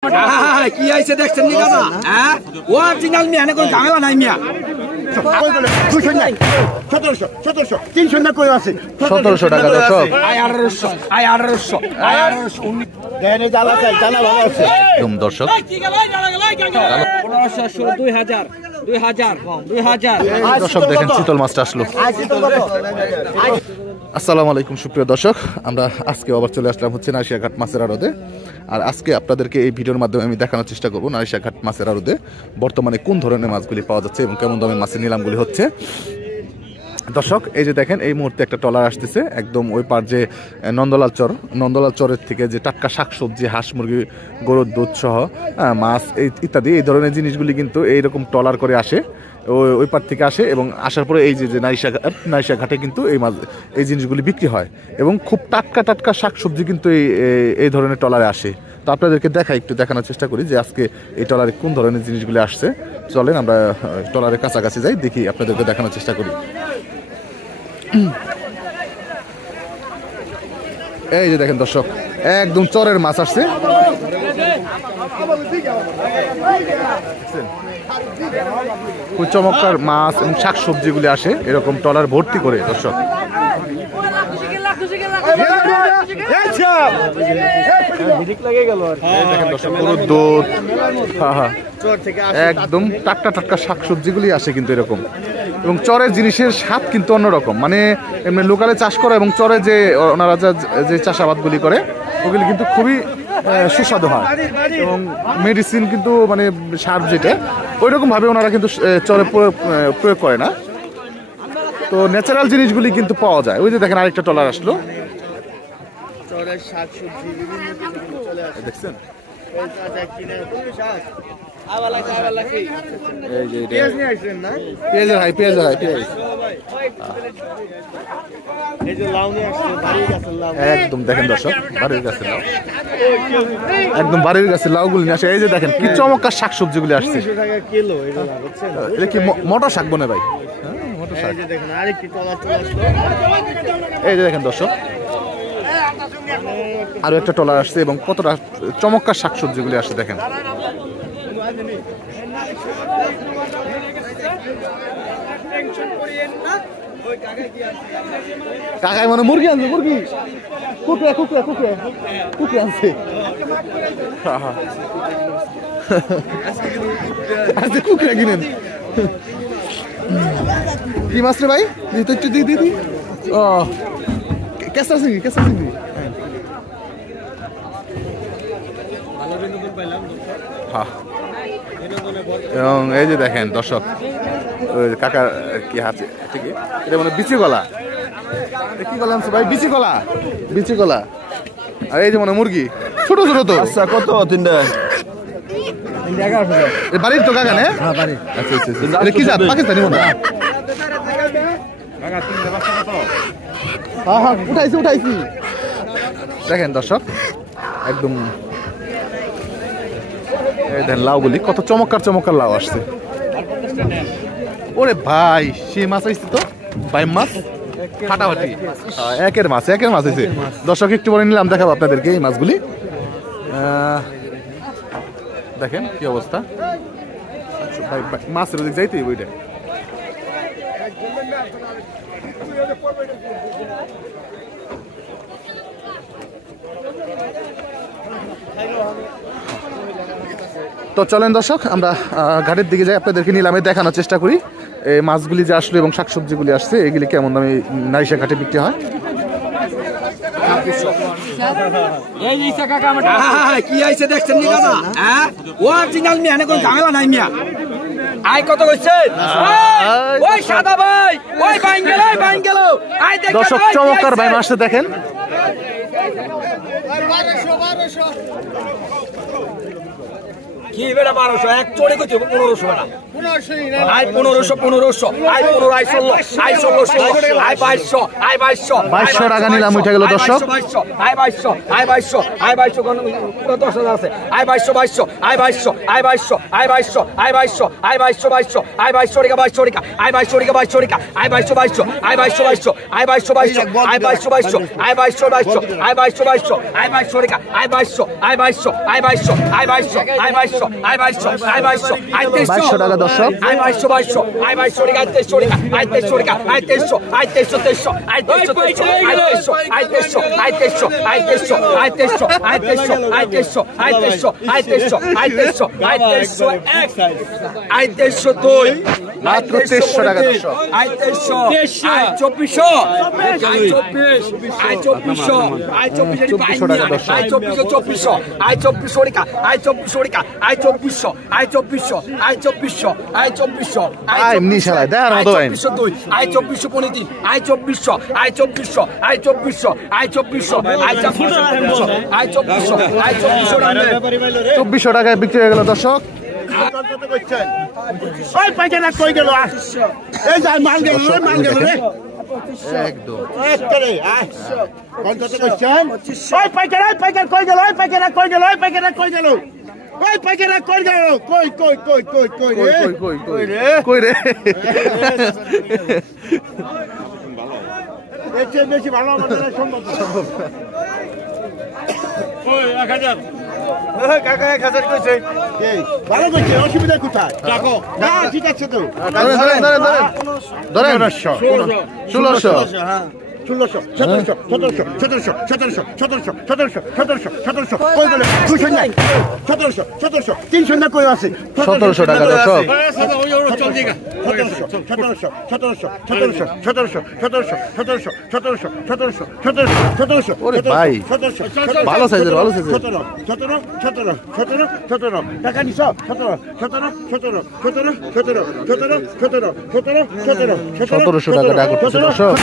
কি আইছে দেখছেন নি দাদা? হ্যাঁ অরিজিনাল মিয়া, কোনো ঝামেলা নাই মিয়া। 1700 না কই আছে 1700 টাকা দর্শক। আই 1800 দেন এই জালা চাই, জালা ভালো আছে একদম দর্শক। 1500 2000 দর্শক দেখেন চিতল মাছটা আসলো। আসসালামু আলাইকুম সুপ্রিয় দর্শক, আমরা আজকে আবার চলে আসলাম হচ্ছে নারিশাঘাট মাছের আড়তে। আর আজকে আপনাদেরকে এই ভিডিওর মাধ্যমে আমি দেখানোর চেষ্টা করবো নারিশাঘাট মাছের আড়তে বর্তমানে কোন ধরনের মাছগুলি পাওয়া যাচ্ছে এবং কেমন দামে মাছের নিলামগুলি হচ্ছে। দর্শক এই যে দেখেন, এই মুহূর্তে একটা ট্রলার আসতেছে একদম ওই পার যে নন্দলাল চরের থেকে যে টাটকা শাকসবজি, হাঁস মুরগি, গরুর দুধ সহ মাছ ইত্যাদি এই ধরনের জিনিসগুলি কিন্তু এইরকম ট্রলার করে আসে, ওই পার থেকে আসে এবং আসার পরে এই যে নারিশাঘাটে কিন্তু এই জিনিসগুলি বিক্রি হয় এবং খুব টাটকা শাকসবজি কিন্তু এই ধরনের ট্রলারে আসে। তো আপনাদেরকে একটু দেখানোর চেষ্টা করি যে আজকে এই ট্রলারে কোন ধরনের জিনিসগুলি আসছে। চলেন আমরা ট্রলারের কাছাকাছি যাই, দেখি আপনাদেরকে দেখানোর চেষ্টা করি। এই যে দেখেন দর্শক, একদম চরের মাছ আসছে। খুব চমৎকার মাছ এবং শাকসবজিগুলি আসে এরকম ট্রলার ভর্তি করে দর্শক। দুধ একদম টাটকা শাকসবজিগুলি আসে কিন্তু এরকম, এবং চরের জিনিসের স্বাদ কিন্তু অন্যরকম, মানে এমনি লোকালে চাষ করা এবং চরে যে ওনারা যে চাষাবাদগুলি করে ওগুলি কিন্তু খুবই সুস্বাদু হয় এবং মেডিসিন কিন্তু মানে সার যেটা ওই রকম ভাবে ওনারা কিন্তু চরে প্রয়োগ করে না। তো ন্যাচারাল জিনিসগুলি কিন্তু পাওয়া যায়। ওই যে দেখেন আরেকটা ট্রলার আসলো, দেখছেন একদম দেখেন দর্শক, বাড়ির গাছের লাউ, একদম বাড়ির গাছের লাউগুলি নিয়ে আসে। এই যে দেখেন কি চমৎকার শাকসবজিগুলি আসছে। এটা কি মটর শাক বনে ভাই? এই যে দেখেন দর্শক, আরো একটা ট্রলার আসছে এবং কতটা চমৎকার শাকসবজিগুলি আসছে দেখেন। কাকাই মানে মুরগি আনছে, মুরগি কুকুরে আনছে। আজকে কুকুরে কিনেন। কি মাছ রে ভাই? একটু দিদি ও কেঁচা চিংড়ি এবং এই যে দেখেন দর্শক, কাকার কি হাতে এটা মানে বিচি কলা, কি কলা আনছে ভাই? বিচি কলা। আর এই যে মানে মুরগি ছোট তো। আচ্ছা কত? 3টা বাড়ির তো কাকা? হ্যাঁ বাড়ি। আচ্ছা কি জাত? পাকিস্তানি মনে হয়। উঠাইছি দেখেন দর্শক, একদম এই দেখেন লাউগুলি কত চমৎকার লাউ আসছে। ওরে ভাই সেই মাছ আসছে তো, ভাই মাছ ফাটাফাটি একের মাছ হয়েছে দর্শক। একটু পরে নিলাম, দেখাবো আপনাদেরকে এই মাছগুলি। দেখেন কি অবস্থা। আচ্ছা ভাই মাছের ওদিক যাইতে বইটা। তো চলেন দর্শক আমরা ঘাটের দিকে যাই, আপনাদেরকে নিলামে দেখানোর চেষ্টা করি এই মাছগুলি যে আসলো এবং শাকসবজিগুলি আসছে এগুলি কেমন দামে নারিশাঘাটে বিক্রি হয়। কি আইছে দেখছেন নি দাদা? হ্যাঁ অরিজিনাল মিয়া, কোনো ঝামেলা নাই মিয়া। আই কত কইছেন? ওই সাদা ভাই, ওই বাইন গেল। আই দেখেন দর্শক চমৎকার ভাই মাছটা দেখেন। কি বেটা 1200 এক চড়ে কইতে 1500 টাকা। I 1500 I 15 I 16 I 16 I 2200 I 2200 টাকা নিলাম উঠে গেল দর্শক আই 2200 কোন 10000 আছে I 2200 I 2200 I 2200 I 2200 I 2200 I 2200 I 2200 টাকা 2200 টাকা আই 2200 টাকা 2200 টাকা I 2200 I 2200 I 2200 I 2200 I 2200 I 2200 I 2200 টাকা I 2200 I 2200 I 2200 I 2200 I 2200 I 2200 I 2200 I 2200 টাকা দর্শক আই 2200 আই 2200 টাকা 2300 টাকা আই 2300 টাকা I 2300 I 2300 I 2300 I 2300 I 2300 I 2300 I 2300 I 2300 I 2300 I 2300 I 2300 I 2300 I 2300 I 2302 মাত্র 2300 টাকা দর্শক I 2300 I 2400 I 24 I 2400 আই 2400 টাকা দর্শক আই 2400 আই 2400 টাকা আই 2400 টাকা আই 2400 আই 2400 আই 2400 আই 2400 আই এমনি শালা দেখার মতো আইন 2402 আই 2400 পনিতি আই 2400 আই 2400 আই 2400 আই 2400 আই 2400 আই 2400 আই 2400 টাকায় বিক্রি হয়ে গেল দর্শক ওই পাইকারা কই গেল এই যা মাল গেল রে একদম করে কত করছেন ওই পাইকার কই গেল ওই পাইকারা কই গেল ওই পাইকারা কই গেল ওই পাইকারা কই গেল কই রে কই রে এর বেশি ভালো আমাদের সম্ভব ওই 1000 কাকা 1000 কইছে এই ভালো কইছে অসুবিধা কোথায় রাখো না ঠিক আছে তো ধরেন 1600 হ্যাঁ 1600 1700 1700 1700 1700 1700 কই গেল 200 নাই 1700 300 না কই আছে 1700 টাকা দর্শক ওই ওর চল দিগা 1700 ওরে ভাই ভালো সাইজের 17 টাকা নিছ 1700 টাকা ডাক করতেছে দর্শক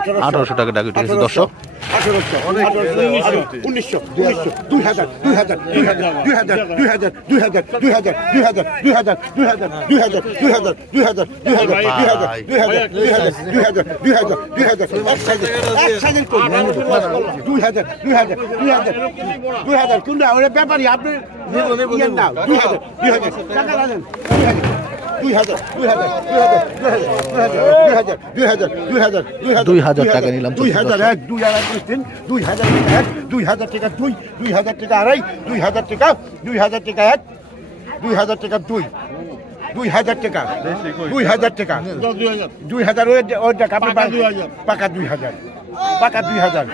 1800 টাকা ডাক উঠেছে দর্শক 2000 কোনটা ওরে ব্যাপারই আপনি 2000 টাকা লাগেন 2000 টাকা নিলাম 2001 2000 টাকা 2 2000 টাকা আড়াই 2000 টাকা 2000 টাকা 1 2000 টাকা 2 2000 টাকা 2000 টাকা 2000 ওই টাকা পাকা 2000 পাকা 2000 পাকা 2000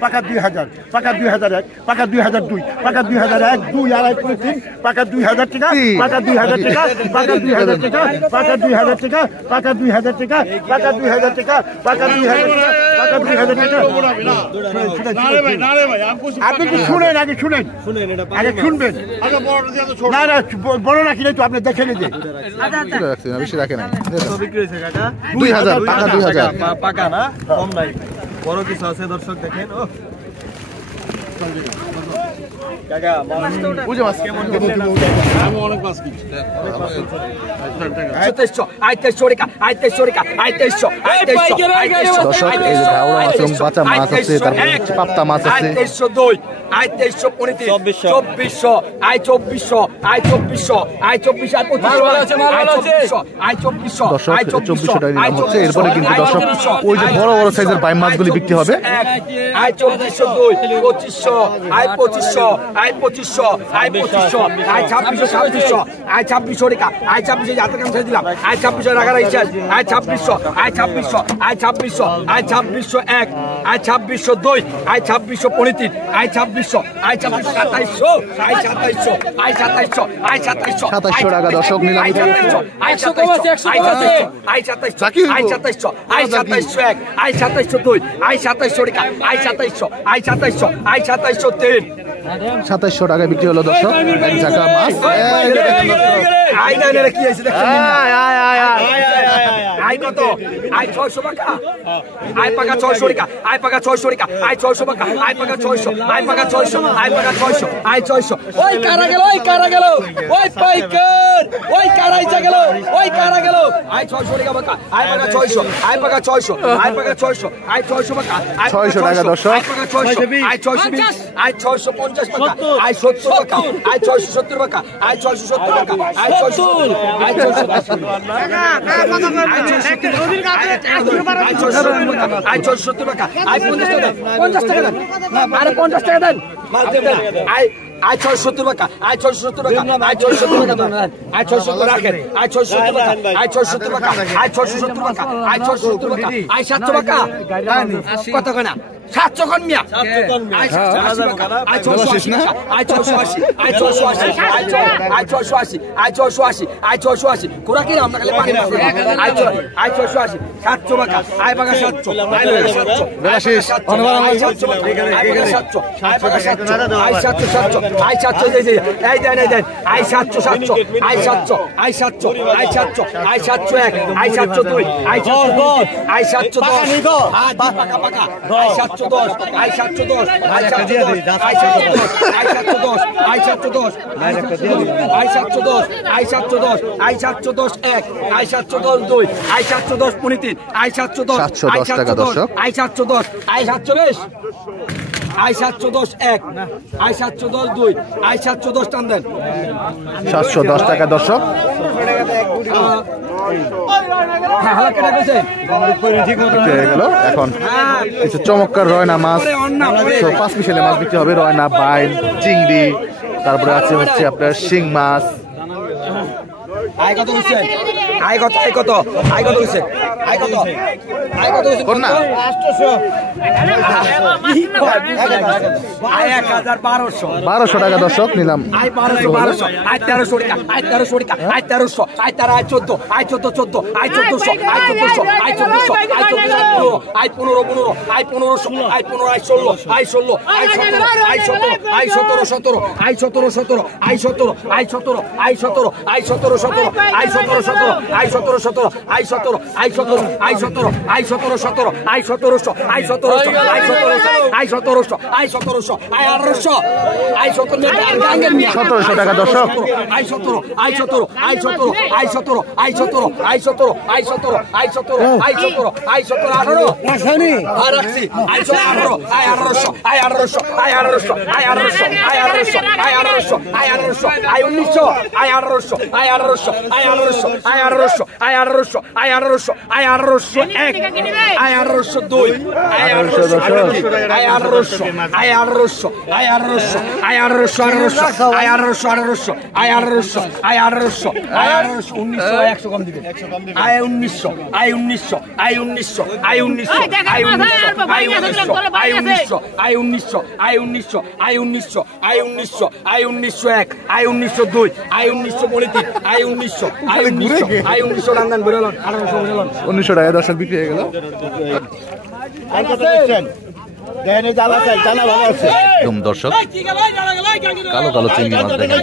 পাকা 2000 পাকা 2001 পাকা 2002 পাকা 2001 2 আড়াই করে 3 পাকা 2000 টাকা পাকা 2000 টাকা পাকা 2000 টাকা পাকা 2000 টাকা পাকা 2000 টাকা পাকা 2000 টাকা পাকা 2000 টাকা পাকা 2000 টাকা আপনি কি শুনেন আগে শুনেন আগে শুনবেন না না বড় রাখি নাই তো আপনি দেখেন যে বেশি রাখে না বিক্রি হয়েছে কাকা 2000 টাকা 2000 পাকা না কম নাই বড় কিছু আছে দর্শক দেখেন ও কাকা বুঝে মাছ কেমন কিনলেন আমি অনেক মাছ কিনছি দর্শক এই যে ঘাওড়া মাছ এবং বাঁচা মাছ আছে তারপর পাপ্তা মাছ আছে 2302 আই 2325 2400 আই 2400 আই 2400 আই 2400 আই 2500 দর্শক 2400 টাকা নিলাম হচ্ছে এরপরে কিন্তু দর্শক ওই যে বড় বড় সাইজের বাইম মাছগুলি বিক্রি হবে I 2402 2500 I 2500 I 2500 I 2500 I 2600 I 2600 টাকা আই 2600 হাতে কাম ছেড়ে দিলাম আই 2600 টাকা রাখছি আই 2600 আই 2600 আই 2600 আই 2600 1 আয় 2602 আয় 2635 আয় 2600 আয় 2700 আয় 2700 আয় 2700 আয় 2700 2700 টাকা দর্শক নিলাম আয় 2700 আয় 2700 আয় 2700 আয় 2700 আয় 2701 আয় 2702 আয় 2700 টাকা আয় 2700 আয় 2700 আয় 2703 2700 টাকায় বিক্রি হলো দর্শক এক জায়গা মাছ আয় দাইলে কি হইছে দেখছেন আয় কত আয় 600 টাকা আয় পাকা 600 টাকা আয় পাকা 600 টাকা আয় 600 টাকা আয় পাকা 600 আয় পাকা 600 আয় পাকা 600 আয় 600 ওই কারা গেল ওই পাইকার ওই কারা ইচ্ছা গেল ওই কারা গেল আয় 600 টাকা পাকা আয় পাকা 600 আয় পাকা 600 আয় পাকা 600 আয় 600 টাকা আয় 600 টাকা দর্শক আয় পাকা 600 আয় 620 আয় 650 টাকা আয় 70 টাকা আয় 670 টাকা আয় 670 টাকা আয় 600 আয় 670 আয় 670 টাকা আয় 50 টাকা দেন আরে 50 টাকা দেন আয় আয় 670 টাকা আয় 670 টাকা আয় 670 টাকা দেন আয় 670 রাখেন আয় 670 টাকা আয় 670 টাকা আয় 670 টাকা আয় 670 টাকা আয় 700 টাকা কত কনা 700 কোন মিয়া আয় 780 টাকা আয় 680 আয় 680 আয় 680 আয় 680 আয় 680 আয় 680 কোরা কি আমরা খালি পানি মাছ আয় 680 700 টাকা আয় বাগা 700 আয় 700 বেলাশিস অনবার আয় 700 আয় বাগা 700 আয় বাগা 700 আয় 700 আয় 700 এই দেন আয় 700 আয় 700 আয় 700 আয় 700 আয় 701 আয় 702 আয় 710 আয় 710 আয় পাকা পাকা আয় 710 আয় 710 আয় 710 আয় 710 আয় 710 আয় 710 আয় 710 আয় 710 আয় 710 এক আয় 710 দুই আয় 710 পুনিতিন আয় 710 আয় 710 আয় 710 আয় 720 আয় 710 এক আয় 710 দুই আয় 710 টান দেন 710 টাকা দর্শক এখন কিছু চমৎকার রয়না মাছ 5 মিশালে মাছ বিক্রি হবে রয়না বাইল চিংড়ি তারপরে আছে হচ্ছে আপনার শিং মাছ আয় কত হইছে আয় কত আয় কত আয় কত হইছে আয় কত আয় কত হইছে কোন না 1200 টাকা দর্শক নিলাম আয় 1200 আয় 1300 টাকা আয় 1300 টাকা আয় 1300 আয় 14 আয় 14 আয় 14 আয় 1400 আয় 1400 আয় 1400 আয় 15 আয় 15 আয় 16 আয় 15 আয় 16 আয় 17 আয় 17 আয় 17 আয় 17 আয় 17 আয় 17 আয় 17 আয় 17 আয় 17 আয় 17 আয় 17 আয় 17 আয় 17 আয় 17 আয় 17 আয় 17 আয় 17 আয় 1800 আয় 17 1700 টাকা দর্শক আয় 17 আয় 17 আয় 17 আয় 17 আয় 17 আয় 17 আয় 17 আয় 17 আয় 17 আয় 17 18 রাখনি আর রাখছি আয় 18 আয় 1800 আয় 1800 আয় 1800 আয় 1800 আয় 1800 আয় 1800 আয় 1800 আয় 1900 আয় 1800 আয় 1800 আয় 1800 আয় 1800 আয় 1800 আয় 1800 আয় 1800 এক আয় 1800 দুই আয় 1800 আয় 1800 আয় 1800 আয় 1800 আয় 1800 আয় 1800 আয় 1800 আয় 1800 আয় 1800 1900 100 কম দিবেন আয় 1900 আয় 1900 আয় 1900 আয় 1900 আয় 1900 আয় 1900 আয় 1900 আয় 1900 আয় 1900 আয় 1900 আয় 1900 আয় 1900 এক আয় 1900 দুই আয় 1900 বলিতে আয় 1900 আয় 1900 আয় 1900 রান্দান বেরোলেন 1800 বেরোলেন 1900 টাকা দর্শক বিক্রি হয়ে গেল একদম দর্শক কালো কালো চিংড়ি মাছ দেখেন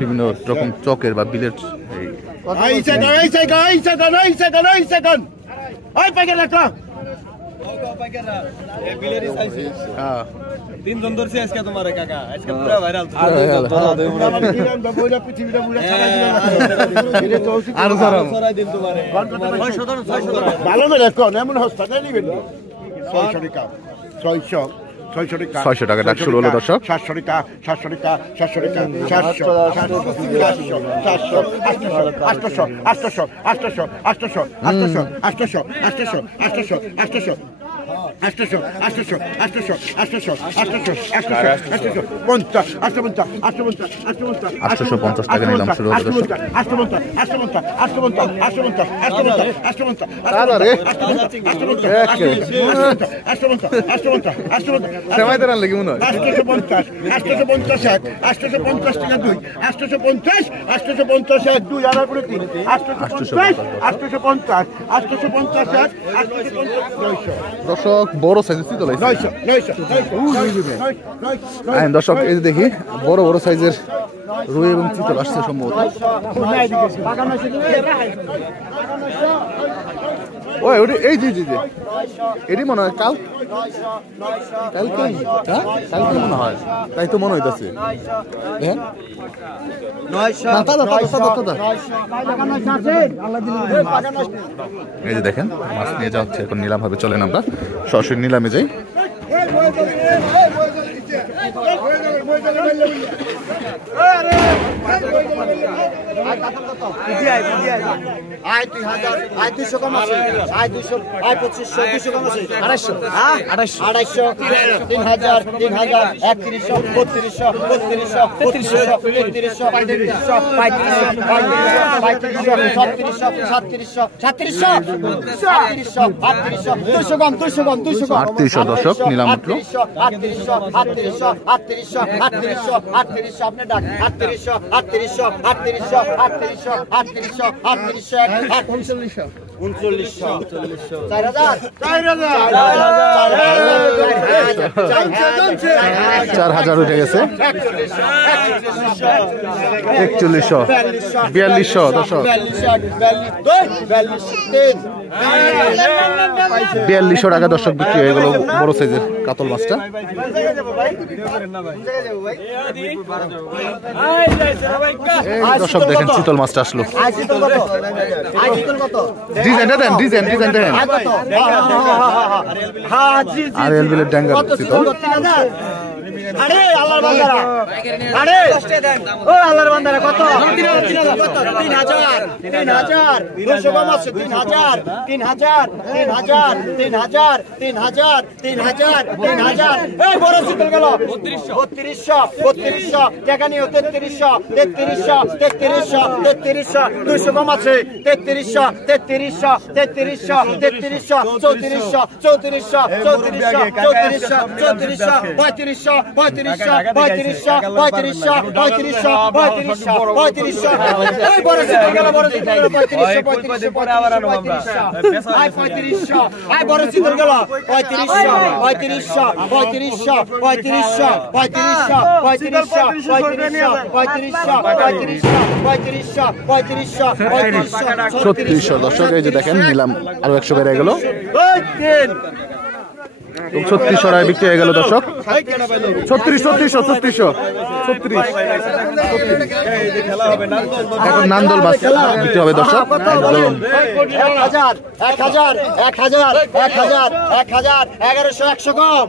বিভিন্ন রকম চকের বা বিলের তিনজন ধরছি আজকে তোমার কাকা আজকে পুরো ভাইরাল ভালো করে কোন এমন হাসপাতালে নিবেন 600 টাকা ডাক শুরু হলো দর্শক 700 টাকা 700 টাকা 700 টাকা 700 800 800 800 800 800 800 800 800 800 800 800 800 800 800 50 850 850 টাকা নিলাম শুরু হবে দর্শক। সেমাই দেন লাগি মনে হয় 850 টাকা 2 850 2 আর 3 850 দর্শক বড় সাইজের চিতল আছে 900 দর্শক এই যে দেখি বড় বড় সাইজের রুই এবং চিতল আসছে সম্ভবত। ওই ওটি এই জি জি জি এটি মনে হয় কালকে হ্যাঁ কালকে মনে হয় তাই তো মনে হইতাছে দেখেন এই যে দেখেন মাছ নিয়ে যাওয়া হচ্ছে এখন নিলাম ভাবে চলেন আমরা সরাসরি নিলামে যাই। দর্শক নিলাম উঠলো 4000 উঠে গেছে 4100 4200 দর্শক 4200 টাকা দর্শক বিক্রি হয়ে গেল বড় সাইজের কাতল মাছটা। দর্শক দেখেন চিতল মাছটা আসলো ডিজাইনটা দেন ডিজাইনটা দেন আর এলবিলের ড্যাঙ্গার চিতল আরে আল্লাহর বান্দারা আরে ও আল্লাহর বান্দারা কত 3000 200 কম আছে 3000 এই বড় শীতল গেল 3200 টাকা নিও 3300 200 কম আছে 3300 দর্শক এই যে দেখেন নিলাম আরো 100 বেড়ে গেল 3600 টাকায় বিক্রি হয়ে গেল দর্শক 3600 এখন নান্দল মাছ বিক্রি হবে দর্শক একদম 1100 কম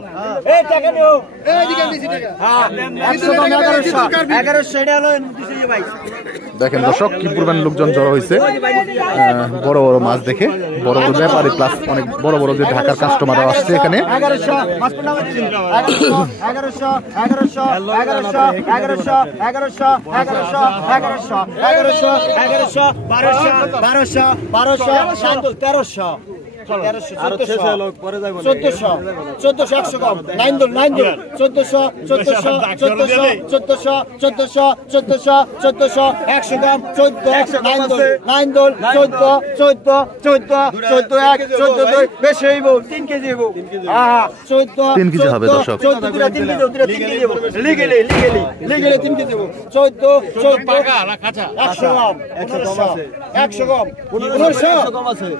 এই টাকা নিও এইদিকে নিচে টাকা 1100 এটা হলো ভাই দেখেন দর্শক কি পরিমাণ লোকজন জড়ো হয়েছে বড় বড় মাছ দেখে বড় বড় ব্যাপারী প্লাস অনেক বড় বড় যে ঢাকার কাস্টমাররা আসছে এখানে 1400 কম 9 দল 1400 100 কম 9 দল 14 বেশি হইব 3 কেজি হইব 3 কেজি হবে দর্শক 3 কেজি লিগেলি 3 কেজি হইব 14 টাকা না খাঁচা 100 কম 100 কম 1500 কম আছে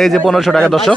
এই যে 1500 টাকা দর্শক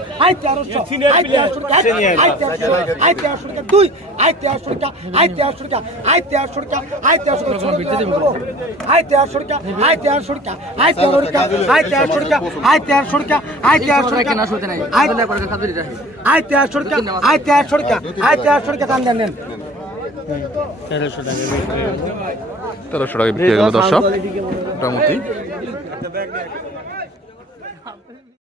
আই 1300 আই 1300 টাকা আই 1300 আই 1300 টাকা 2 আই 1300 টাকা আই 1300 টাকা আই 1300 টাকা আই 1300 টাকা আই 1300 টাকা আই 1300 টাকা আই 1300 টাকা আই 1300 টাকা আই 1300 টাকা আই 1300 টাকা না শুনতে নাই আই 1300 টাকা আই 1300 টাকা আই 1300 টাকা আই 1300 টাকা দাম দেন 1300 টাকা বিক্রি হয়ে গেল দর্শক মোটামুটি